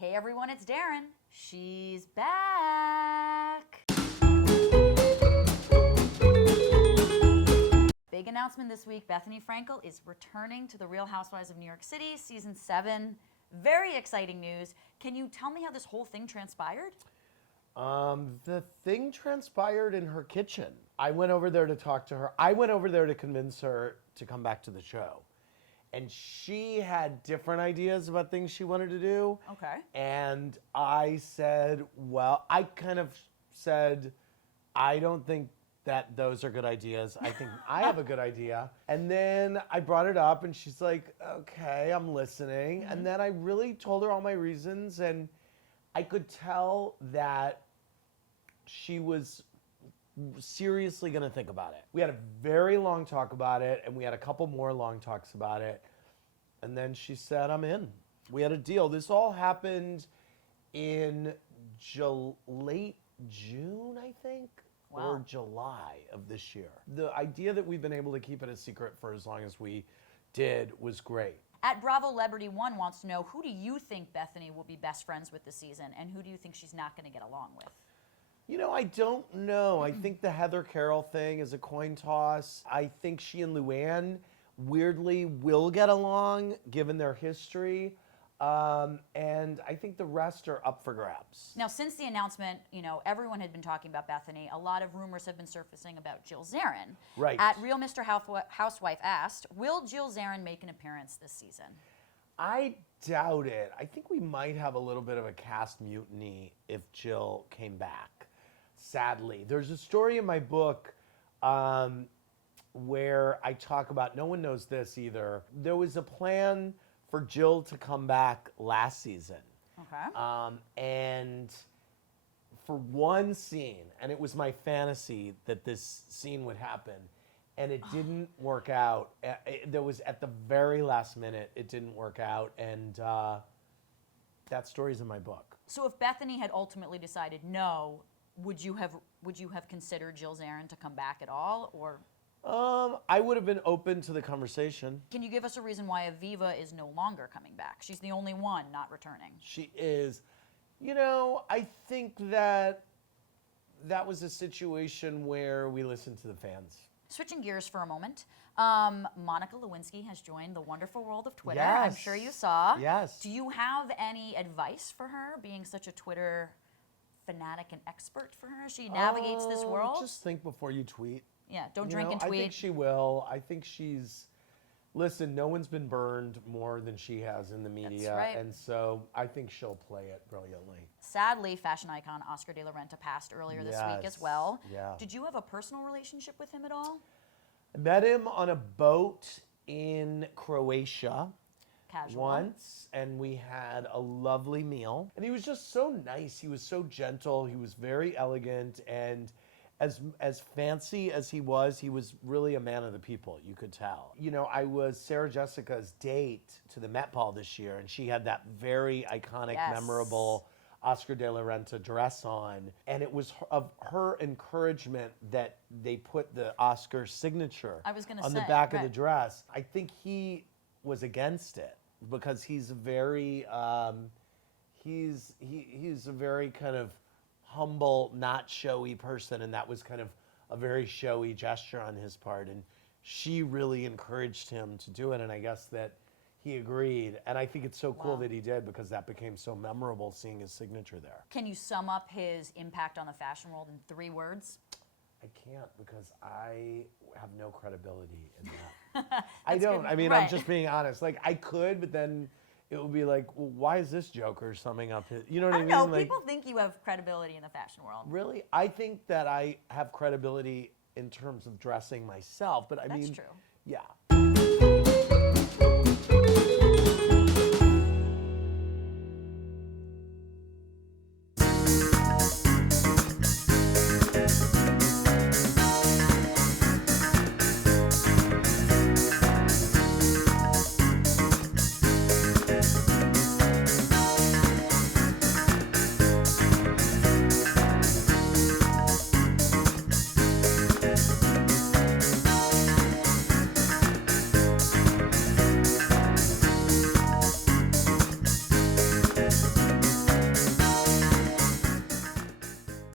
Hey everyone, it's Daryn. She's back. Big announcement this week. Bethenny Frankel is returning to The Real Housewives of New York City, season 7. Very exciting news. Can you tell me how this whole thing transpired? The thing transpired in her kitchen. I went over there to talk to her. I went over there to convince her to come back to the show. And she had different ideas about things she wanted to do. Okay. And I said, well, I kind of said, I don't think that those are good ideas. I think I have a good idea. And then I brought it up and she's like, okay, I'm listening. And then I really told her all my reasons, and I could tell that she was seriously going to think about it. We had a very long talk about it, and we had a couple more long talks about it. And then she said, I'm in. We had a deal. This all happened in late June, I think, or July of this year. The idea that we've been able to keep it a secret for as long as we did was great. At Bravolebrity 1 wants to know, who do you think Bethenny will be best friends with this season, and who do you think she's not going to get along with? You know, I don't know. I think the Heather Carroll thing is a coin toss. I think she and Luann weirdly will get along, given their history. And I think the rest are up for grabs. Now, since the announcement, you know, everyone had been talking about Bethenny. A lot of rumors have been surfacing about Jill Zarin. Right. At Real Mr. Housewife asked, will Jill Zarin make an appearance this season? I doubt it. I think we might have a little bit of a cast mutiny if Jill came back. Sadly, there's a story in my book where I talk about, no one knows this either. There was a plan for Jill to come back last season. Okay. And for one scene, and it was my fantasy that this scene would happen, and it didn't work out. There was at the very last minute, it didn't work out, and that story's in my book. So if Bethenny had ultimately decided no, would you have considered Jill Zarin to come back at all, or? I would have been open to the conversation. Can you give us a reason why Aviva is no longer coming back? She's the only one not returning. She is. You know, I think that was a situation where we listened to the fans. Switching gears for a moment, Monica Lewinsky has joined the wonderful world of Twitter. Yes. I'm sure you saw. Yes. Do you have any advice for her, being such a Twitter fanatic and expert for her? She navigates this world. Just think before you tweet. Yeah, don't drink and tweet. I think she will. I think she's... Listen, no one's been burned more than she has in the media. That's right. And so I think she'll play it brilliantly. Sadly, fashion icon Oscar de la Renta passed earlier this week as well. Yeah. Did you have a personal relationship with him at all? I met him on a boat in Croatia. Casual. Once, and we had a lovely meal. And he was just so nice. He was so gentle. He was very elegant, and as fancy as he was really a man of the people, you could tell. You know, I was Sarah Jessica's date to the Met Ball this year, and she had that very iconic, memorable Oscar de la Renta dress on. And it was of her encouragement that they put the Oscar signature on the back of the dress. I think he was against it because he's a very, he's a very kind of humble, not showy person, and that was kind of a very showy gesture on his part, and she really encouraged him to do it, and I guess that he agreed, and I think it's so cool that he did, because that became so memorable, seeing his signature there. Can you sum up his impact on the fashion world in 3 words? I can't, because I have no credibility in that. I don't. I mean, I'm just being honest. Like, I could, but then it would be like, well, why is this Joker summing up his... You know what I mean? No, like, people think you have credibility in the fashion world. Really? I think that I have credibility in terms of dressing myself, but I mean... That's true. Yeah.